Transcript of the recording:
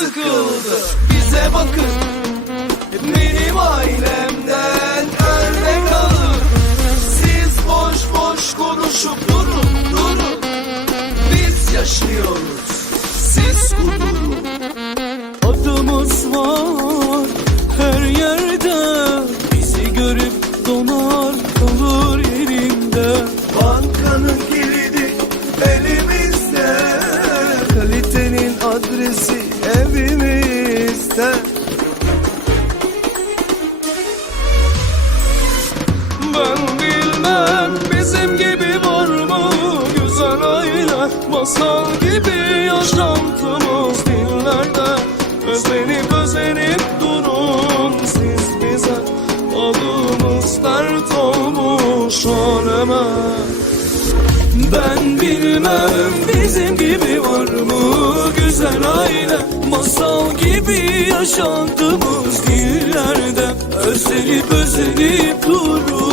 sıkıldı Bize bakın. Benim ailemden örnek alın. Siz boş boş konuşup durun durun. Biz yaşıyoruz. Siz gururun Adımız var. Her yerde Bizi görüp donar kalır yerinde. Bankanın kilidi elimizde. Kalitenin adresi Masal gibi yaşantımız dillerde Özenip özenip durun siz bize. Adımız dert olmuş aleme. Ben bilmem bizim gibi var mı güzel aile? Masal gibi yaşantımız dillerde. Özenip özenip durun